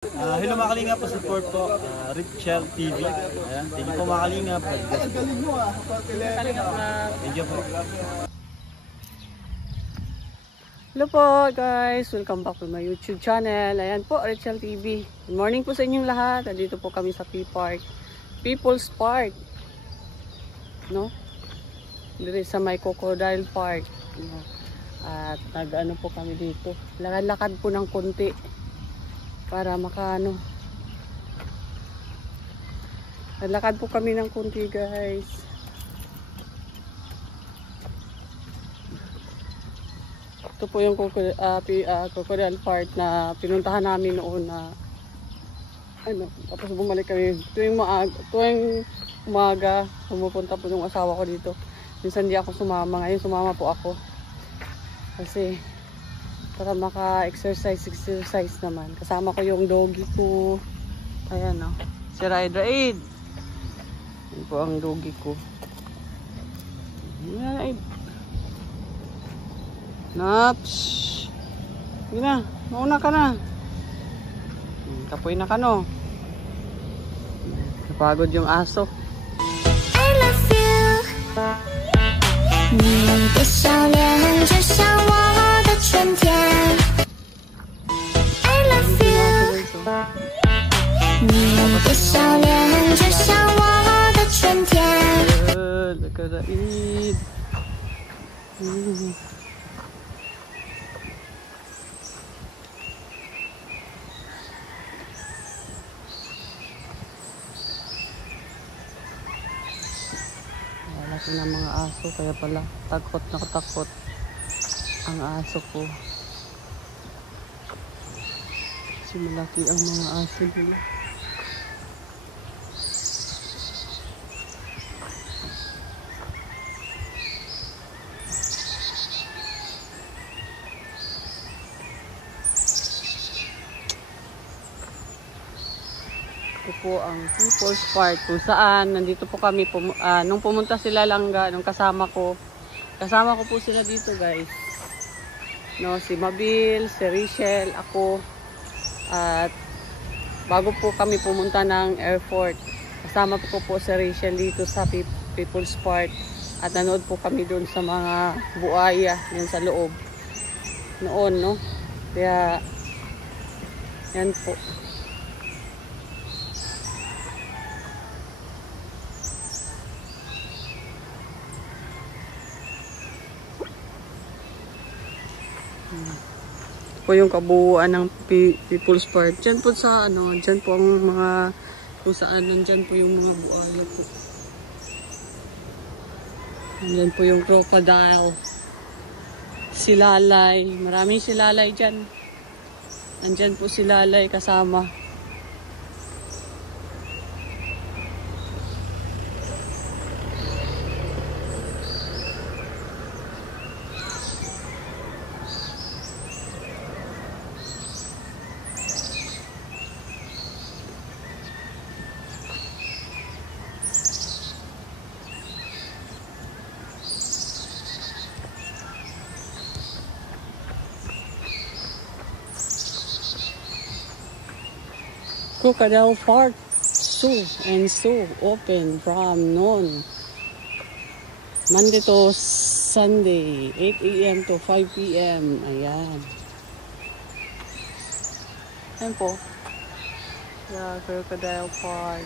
Hello mga kalingap, support po Richel TV. Ayan, thank you po mga kalingap. Thank you po. Hello po guys, welcome back to my YouTube channel. Ayan po, Richel TV. Good morning po sa inyong lahat. Nandito po kami sa People's Park. No? Dito sa may Crocodile Park. No? At nag-ano po kami dito. Lakad-lakad po ng konti. Para makaano. Nalakad po kami ng konti guys. Ito po yung Crocodile Park na pinuntahan namin noon na ano, tapos bumalik kami tuwing umaga pumupunta po yung asawa ko dito. Minsan di ako sumama, ngayon sumama po ako kasi para maka-exercise naman. Kasama ko yung doggy ko. Ayan o. Si Raid. Yan po ang doggy ko. Raid. Naps. Sige na. Mauna ka na. Kapoy na ka no. Napagod yung aso. I love you. 你的笑脸就像我的春天 I love you 你的笑脸就像我的春天 Nagkaraid. Laki ng mga aso, kaya pala nakatakot ang aso ko. Kasi malaki ang mga aso dito. Ito po ang People's Park kung saan nandito po kami nung pumunta sila Langga, nung kasama ko po sila dito guys, no, si Mabil, si Richel, ako, at bago po kami pumunta ng airport kasama po si Richel dito sa People's Park at nanood po kami doon sa mga buaya yan sa loob noon, no, kaya yan po. Po yung kabuuan ng People's Park. Diyan po sa ano, diyan po ang mga kung saan nandiyan po yung mga buaya po. Nandiyan po yung crocodile. Silalay. Maraming silalay diyan. Nandiyan po silalay kasama. Crocodile Park Zoo and Zoo open from noon Monday to Sunday 8 AM to 5 PM. Ayan. Ayan po. Yeah, Crocodile Park.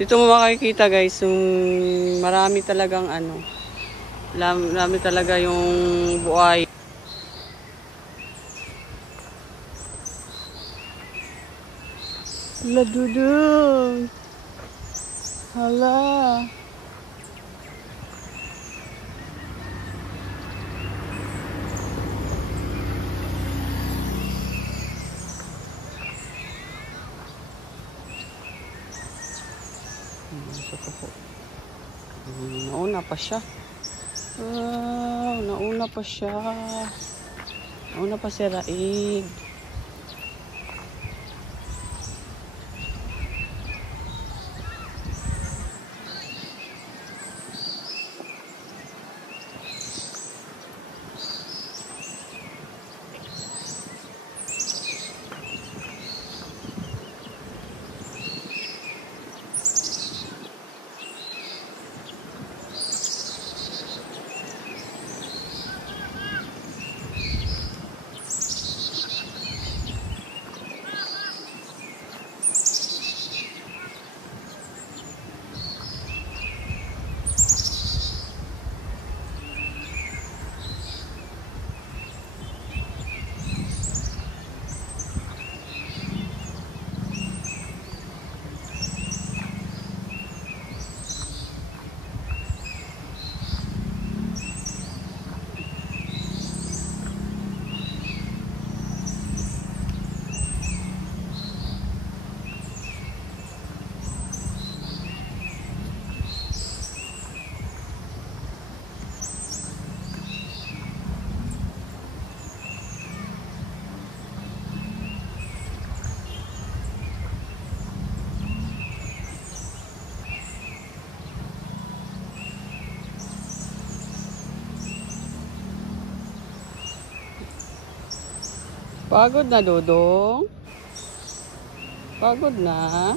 Dito mo makikita guys yung marami talagang ano, marami talaga yung buhay. Hala, dudong. Hala. Nauna pa siya. Nauna pa siya. Nauna pa si Raig. Pagod na, Dodong? Pagod na?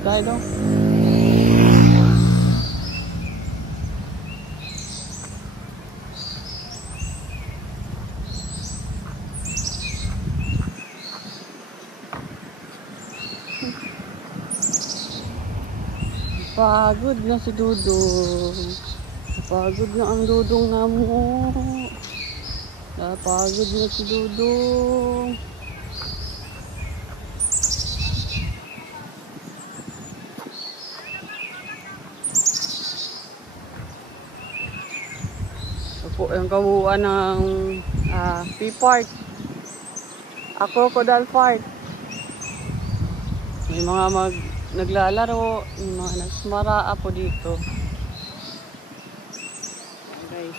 Tayo daw. Pagod na si Dudong. Pagod na ang Dudong na mo. Pagod na si Dudong. Ito po yung kabuuan ng P-Park. Crocodile Park. May mga naglalaro, yung mga nagsmaraa po dito. Okay.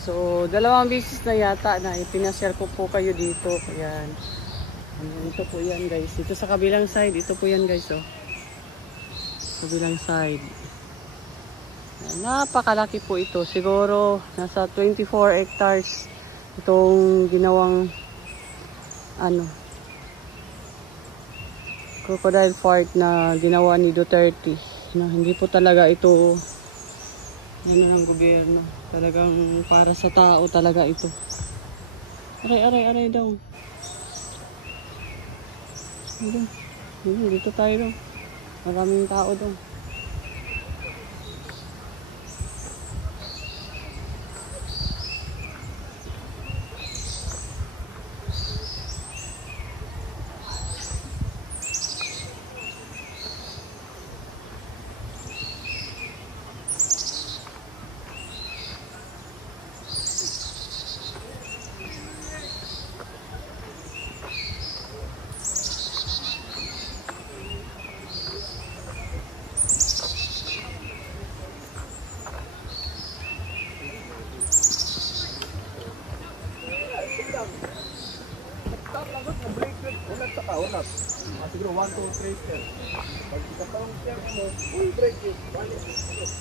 So, 2 beses na yata na ipinashare ko po kayo dito. Ayan. Ito po yan guys. Ito sa kabilang side. Ito po yan guys. Oh. Kabilang side. Ayan. Napakalaki po ito. Siguro nasa 24 hectares itong ginawang Crocodile Park na ginawa ni Duterte, na hindi po talaga ito ng gobyerno, talagang para sa tao talaga ito. Aray daw. Dito tayo daw, maraming tao daw. Siguro 1, 2, 3 steps. Pag ikatawang step mo, uy, break it. 1, 2, 3 steps.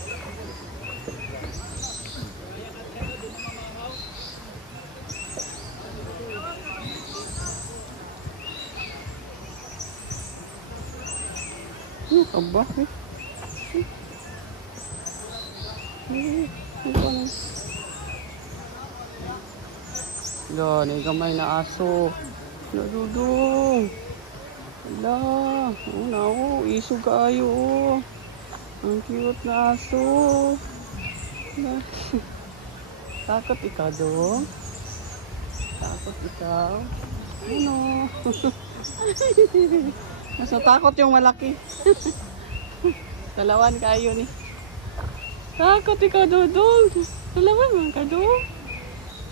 Aba, Yan, gamay na aso. Dudong. Ala, isog kayo. Ang cute na aso. Takot ikaw, Dong? Takot ikaw? Ano? Nasa takot yung malaki. Dalawan kayo ni. Takot ikaw, Dudong. Dalawan man ka, Dong.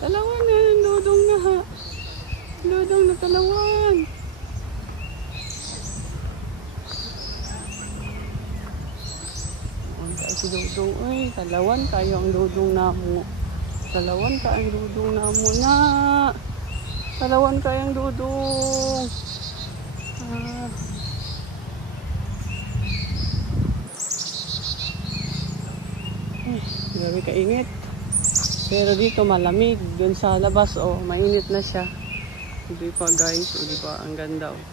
Dalawan na yung Dudong na ha. Dudong na dalawan. Si Dudong, uy, dalawan kayo ang Dudong na mo. Dalawan ka ang Dudong na mo na. Dalawan kayo ang Dudong. Grabe kainit. Pero dito malamig. Doon sa labas, oh, mainit na siya. Hindi pa guys, o di ba? Ang ganda, oh.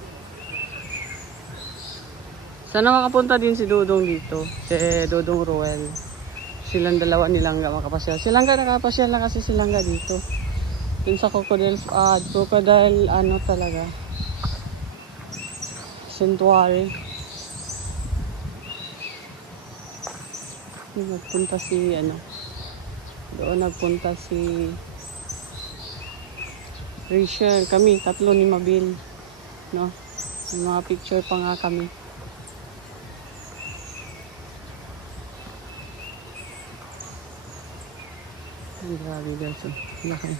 Sana makapunta din si Dudong dito. Si Dudong Ruel. Silang dalawa nilang makapasyal. Silangga nakapasyal na kasi silangga dito. Yun sa crocodile, talaga. Sanctuary. Nagpunta si, doon nagpunta si Rachel. Kami, 3 ni Mabil. No? May mga picture pa nga kami. Ang grabe guys. Laki.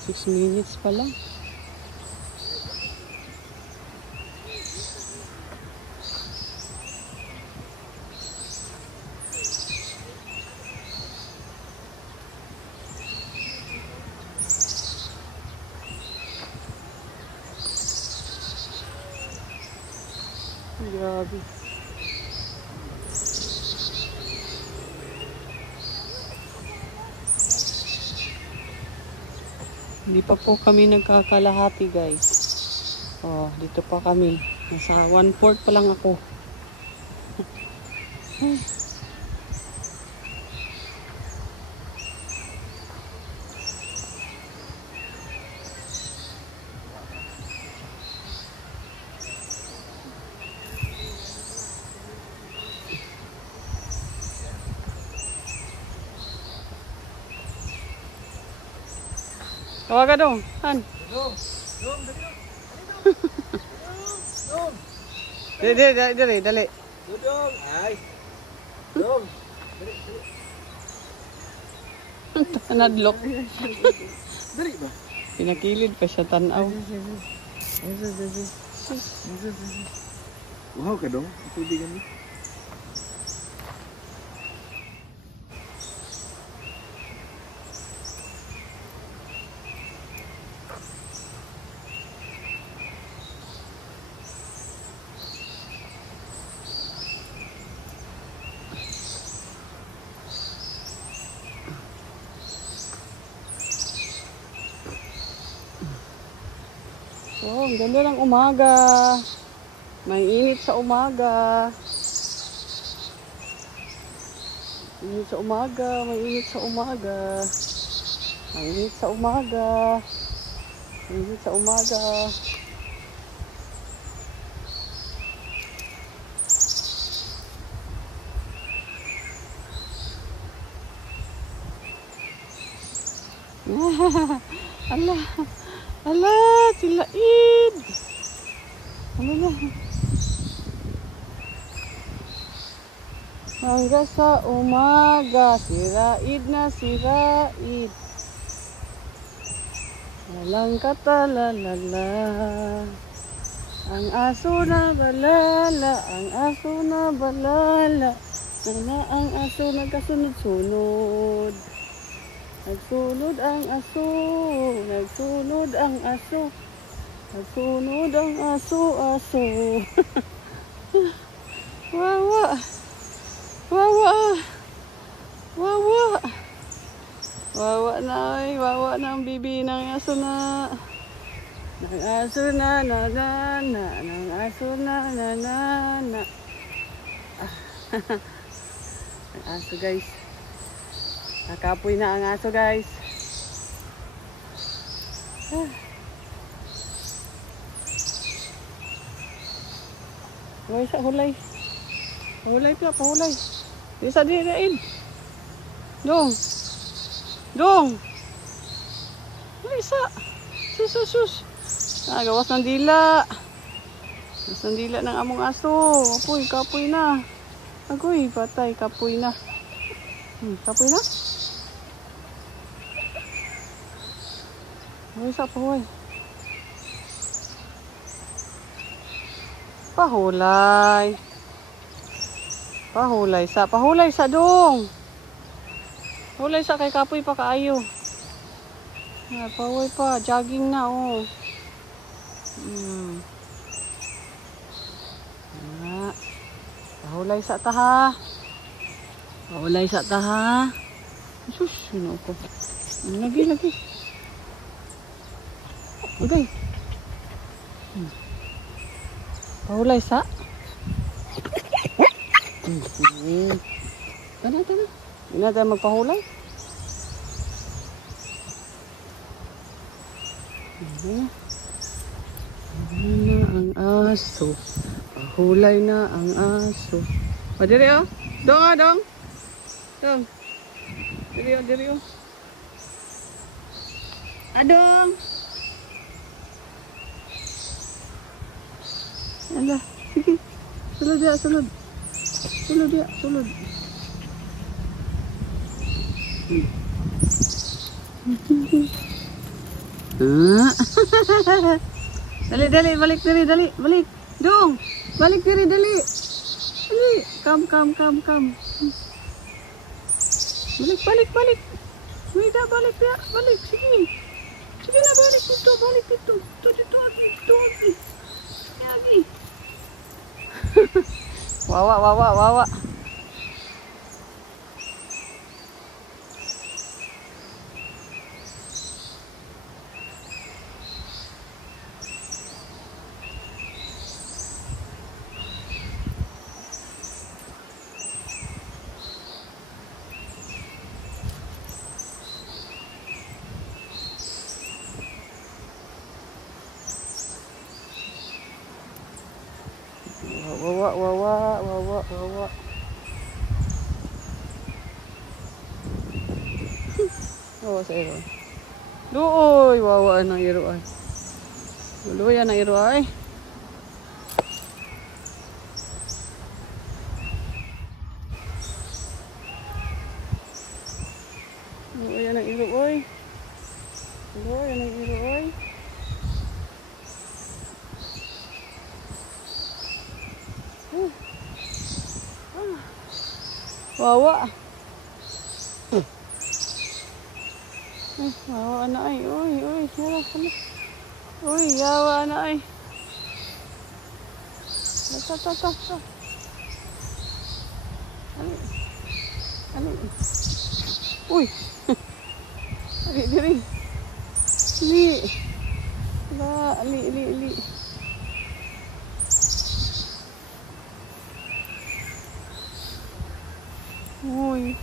Six minutes pa lang. Grabe. Hindi pa po kami nagkakalahati, guys. Oh, dito pa kami. Nasa 1/4 pa lang ako. Tawagan dong, Han. Dali. Dudong, ay. Dong. Tanadlok. Dali ba? Pinakilid pa siya tanaw. Wow ka dong, tubigan ni. Oh, ang ganda ng umaga. May init sa umaga. Init sa umaga, may init sa umaga. May init sa umaga. May init sa umaga. Allah. Ala, silaid. Ano na? Hanggang sa umaga, siraid na siraid. Walang katalalala. Ang aso na balala, ang aso na balala. Ang aso nagkasunod-sunod. Nagsunod ang aso, nagsunod ang aso, nagsunod ang aso. Wawa, wawa, wawa, wawa na ay, wawa na ang bibi ng aso na. Ng aso na, ng aso na. Ang aso, guys. Nakapoy na ang aso, guys. Hulay sa hulay. Hulay pa, pahulay. Di sa dirain. Dong. Dong. Hulay sa. Sus. Gawas ng dila. Gawas ng dila ng among aso. Apoy, kapoy na. Agoy, patay, kapoy na. Kapoy na. Hulay sa pahuay. Pahulay. Pahulay sa dong. Hulay sa kay kapoy pa kaayo. Pahuay pa, jogging na oh. Pahulay sa taha. Pahulay sa taha. Sus, sino ko? Lagi. Okay. Pahulay sa. Tana. Hindi na tayo magpahulay. Pahulay na ang aso. Pahulay na ang aso. O, diri o. Dong. Diri o. Adong. Ala, sige. Sulod dia. Dali, balik diri, balik. Dong, balik diri, dali. Come. Balik. Wida, balik dia, balik, sige. Sige na, balik dito. Dito. Lagi. Wawa, wawa, wawa. Wawa, wawa, wawa, wawa. Wawa sa iro. Luoy, wawa ng iro ay. Luoy ang iro ay. Luoy ang iro ay. Luoy ang iro ay. Wawa. Wawa na ay. Uy, uy. Hala, hala. Uy, yawa na ay. Ta. Ali. Ali. Uy. Ali, diri. Ali. Ba, ali. Uy.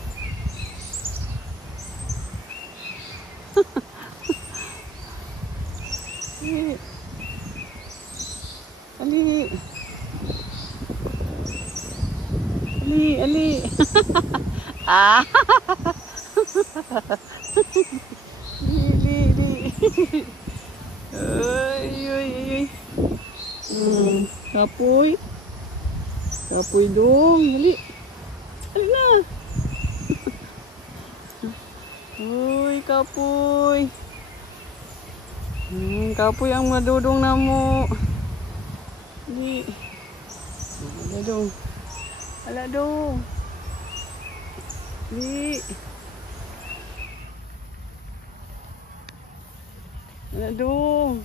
Ali. Ah. Ali. Ay. Kapoy dong. Ali na. Uy, kapoy. Kapoy ang madudong namo. Di. Ala dong. Di. Ala dong.